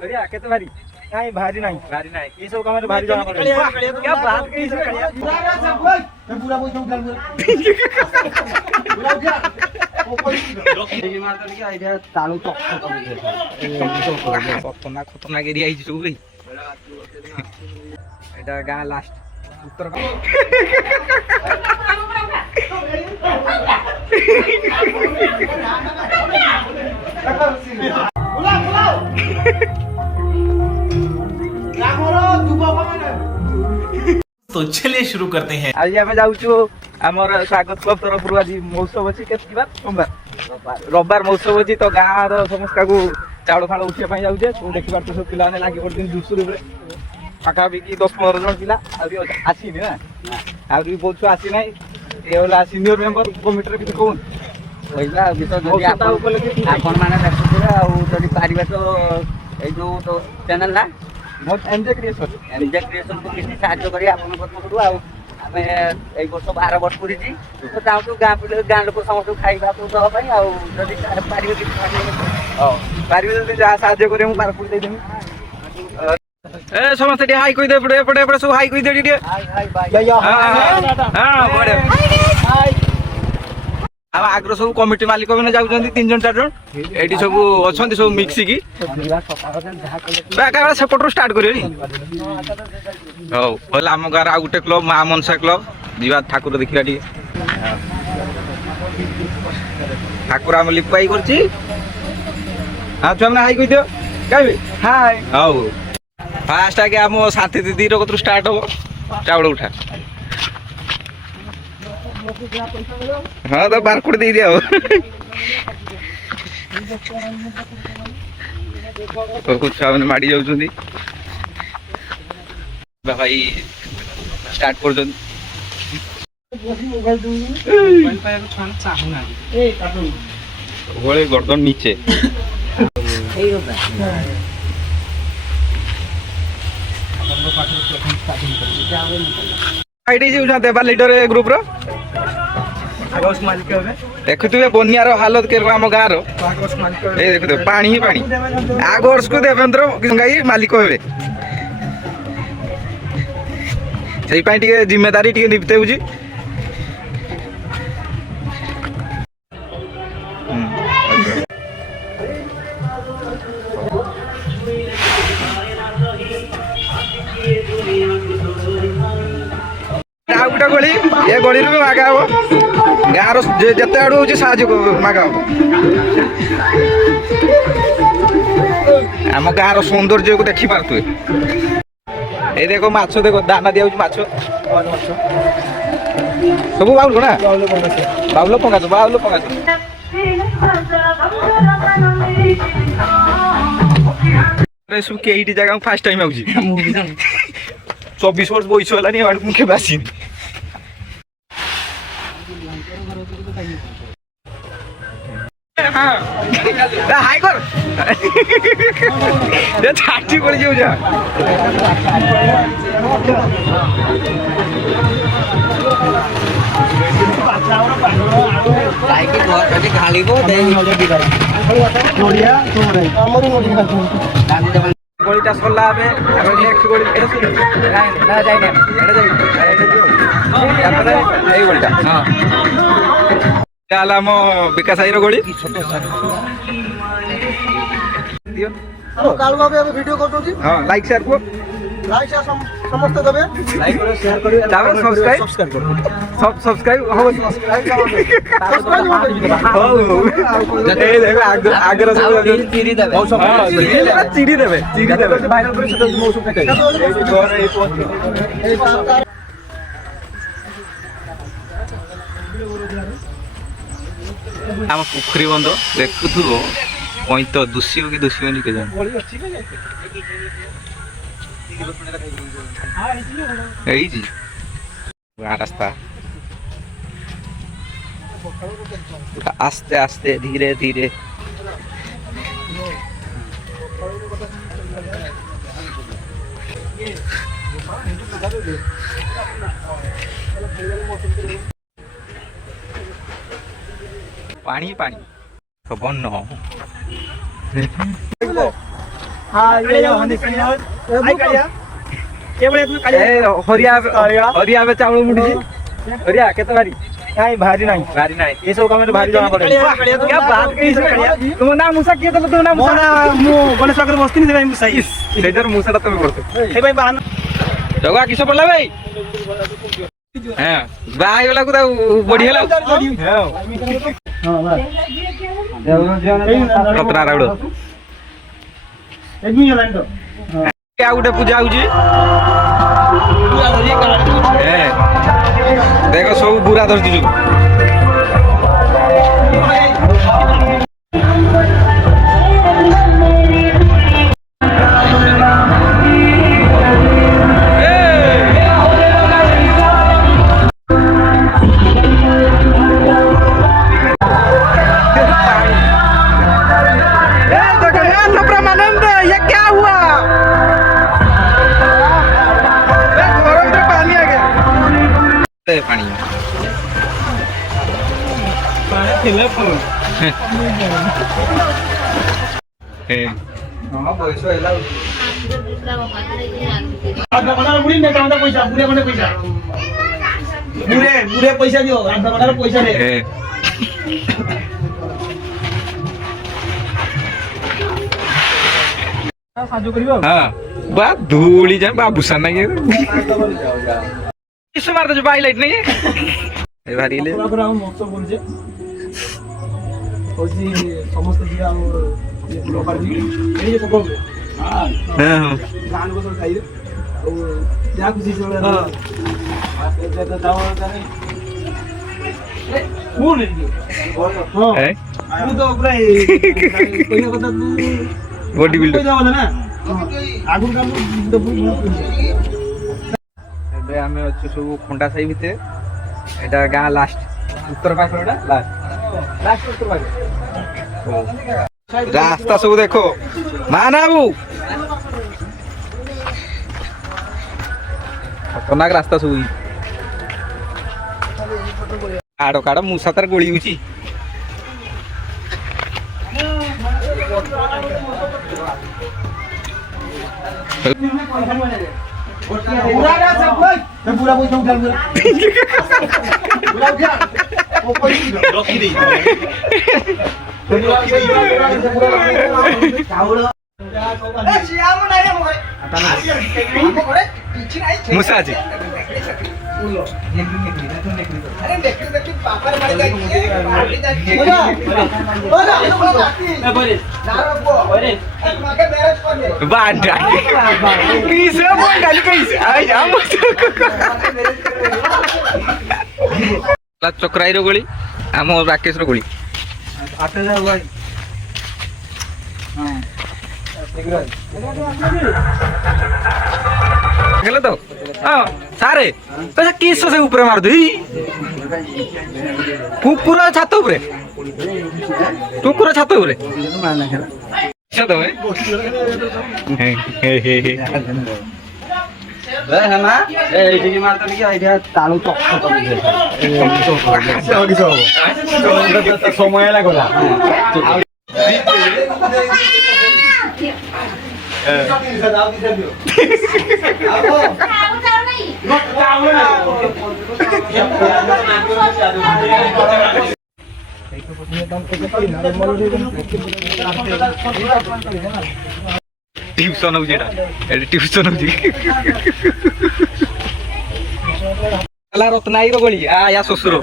बढ़िया केते भारी नहीं भारी नहीं ये सब काम में भारी जाना पड़ेगा क्या बात कही से पूरा बोल दो पूरा उठा ये मार तो क्या आइडिया तालू चक खतरनाक एरिया है सब भाई एटा गां लास्ट उत्तर तो चलिए शुरू करते हैं। आज आम जाऊँ आमर स्वागत क्लब तरफ आज महोत्सव अच्छी के सोमवार रविवार महोत्सव अच्छी तो गाँव समस्त को चाउल फाड़ उठा जाऊे देखा सब पिला लगे पड़ते जुसुरी पाखापाखि 10-15 जन पिला आसनी ना आहरी बहुत छुआ आसी ना ये सीनियर मेम्बर कमिटी किसी कौन आपण माने देखुथिबे आ जदि पारिबा तो ए जो तो चैनल ना बहुत एनजे क्रिएशन को किसी साहाय्य करी आपण को आ आमे ए वर्ष 12 वर्ष पुरी जी तो चाहू तो गां लोक समस्त खाइबा तो दह पई आ जदि पारिबा कि पारिबा जदि जा साहाय्य करे मु पार पुरी दे देमी ए समस्त टे हाई कोई दे पड़े सब हाई कोई दे टे हाई बाय हां बड़े हाई अब आग्र सब कमिटी मालिक मैंने जाऊँ 3 जन 4 जन ये सब अच्छा सब मिक्सिकी सेपटू स्टार्ट कर आम गाँव आ गोटे क्लब माँ मनसा क्लब जीवा ठाकुर देखा टे ठाकुर आम लिपाई कर छुआ मैंने हाई कही दियो कह हाय हाउ फास्ट आगे आम शांति दीदी कतु स्टार्ट हम चावल उठा हाँ तो बारकोड दे दिया कुछ छुआ मैंने माड़ी जाऊँ भाई स्टार्ट कर गर्दन नीचे देवा लीडर ग्रुप रो देखुए बनियार हालत के आम गाँव देखुए पानी ही पानी आगर्स को देवेंद्र गाई मालिक हे से जिम्मेदारी टे निपते बुझी गोटे गली ये गली भी मागा हम गाँव जिते आड़ हो मागा हम आम गाँव सौंदर्य को देखी पारे ये देखो माछ देखो दाना दिया माछ सब बाउल ना बाउल पंगाच सब कई जगह फास्ट टाइम आऊँ 24 वर्ष बयस है मुखे आसी हाई कर छाटी पड़ जाऊ जा गलिटा सरला नेक्स्ट गली ना जाए गलिटा हाँ आम विकास भाई गली वीडियो कर हाँ लाइक शेयर को समस्त देबे लाइक करो शेयर करो तापर सब्सक्राइब सब सब्सक्राइब हो जते देखो आगे सब चिरी देबे चिरी देबे वायरल करे सेटा मौसम के आम पोखरी बंद देखुथु पई तो दुसियो कि दुसियोनी के जान जी रास्ता आस्ते आस्ते धीरे धीरे पानी पानी बन हरिया में चावल मुड़ी हरिया केते भारी नहीं भारी नहीं भारी नहीं ये सब काम में भारी जमा पड़े क्या बात कही तुम नाम मुसा किए तो तुम नाम मो ना मो गणेश सागर बस्ती नहीं भाई मुसाई सेजर मुसा तुम करते ए भाई बहाना जगह किस पड़ला भाई हां बाय वाला को बड़ी हला हां बस रत्ना राउड एक मिनट लाइन तो क्या उठे पूजा होजी देखो सब बुरा धर दीजु पानी आधा बना मुड़ी में कांदा पैसा पूरे कोने पैसा पूरे पूरे पैसा दियो आधा बना पैसा दे साजो करियो हां बा धूली जा बाबू सा नहीं किस मार तो बाई लाइट नहीं है ए भारी ले पूरा हम मौसम बोल जे होजी समस्त जी हम ये लोकर जी ये सब हां हां गान को सब खाई और क्या खुशी से हां तो दाव करे कौन है हां है तू तो पूरा कोई बता तू बॉडी बिल्डर जाव ना आगु काम तो ଏବେ ଆମେ ଅଛୁ ସବୁ ଖଣ୍ଡା ସାହି ଭିତରେ ଏଟା ଗାଁ ଲାଷ୍ଟ ଉତ୍ତର ପାଖ ଏଟା ଲାଷ୍ଟ ଉତ୍ତର ପାଖ ରାସ୍ତା ସବୁ ଦେଖ ମାନା ବାବୁ ଖତରନାକ ରାସ୍ତା ସବୁ କାଡ଼ କାଡ଼ ମୂଷା ତାର ଗୋଳି ହଉଛି पूरा का सब कोई मैं पूरा पैसा उठा लूंगा पूरा उठा वो कोई रखी दे ମୂଷା ଅଛି बाडा किसे बोल डाली कैसे आई जा चक्राई रो गोली आम राकेश रो गोली 8000 भाई हां गेलो तो हां सारे पैसा किस से ऊपर मार दे पूरा छात ऊपर तू पूरा छात ऊपर मारना है छात है है ना ए इठी मारता कि आइडिया तालू चक्कर कर दे समय लागला ट्यूशन हो जेडा ट्यूशन हो जी चला रत्नाई रो गोली आ या ससुर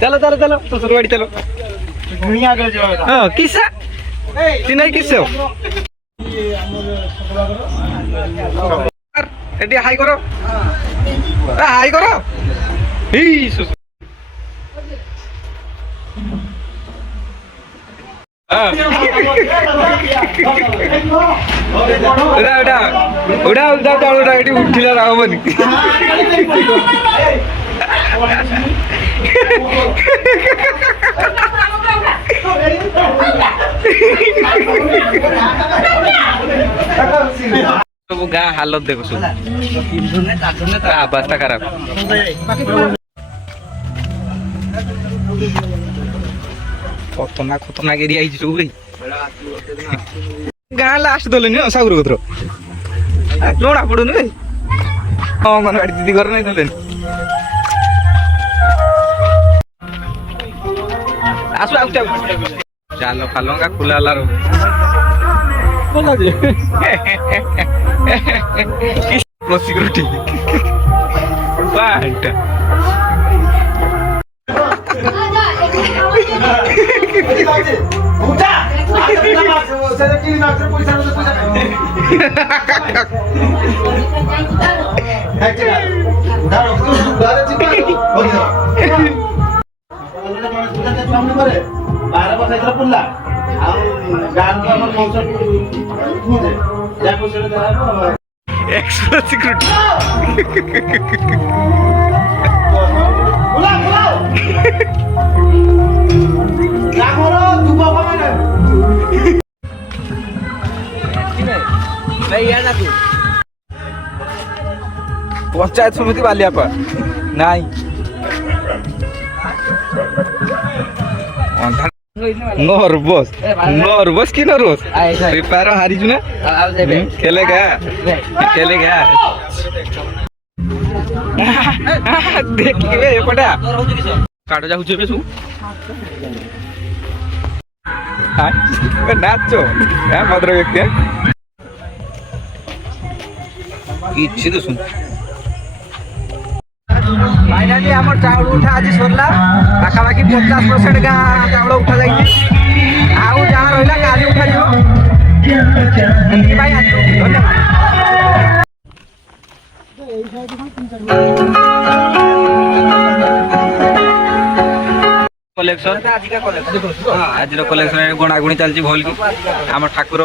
चलो चलो चलो ससुर गाड़ी चलो दुनिया के जो हां किसा चिनाई किसे हो ये हमर सकला करो एडी हाई करो हाई करो ई ससुर उड़ा उठिला रावनी सब गाँ हालत देखो सब अवस्था खराब खतरनाक एरिया ହେଇଛି ସବୁ ଭାଇ ଗାଁ ଲାଷ୍ଟ ଦେଲେନି ସାଗୁର କତ୍ର ଜଣା ପଡୁନି ଭାଇ ହଁ ଅଙ୍ଗନବାଡି ଦିଦି ଘର ନାଇଁ ଦେଲେନି ଆସୁ ଆଉ ଚାଲ ପାଲଙ୍ଗା ଖୋଲା ହେଲା ସିକ୍ୟୁରିଟି ବାଟା उठा टीवी मात्र पैसा एक्स्ट्रा सिक्योरिटी पंचायत समिति बालियापा नाई नर्वस की नर्वस प्रिपेयर हारी छु ना खेलेगा देखिए एपटा काट जाऊ छे बेसु हां नाचो या मद्र व्यक्ति किछि तो सुन फाइनली हमर चाउल उठा आज सरला पाखा पाखी 50% गा चाउल उठा जाई आउ जहां रहला काली उठा दियो एंती भाई आज धन्यवाद कलेक्शन आज कलेक्शन गणागुणी चलती भल की आम ठाकुर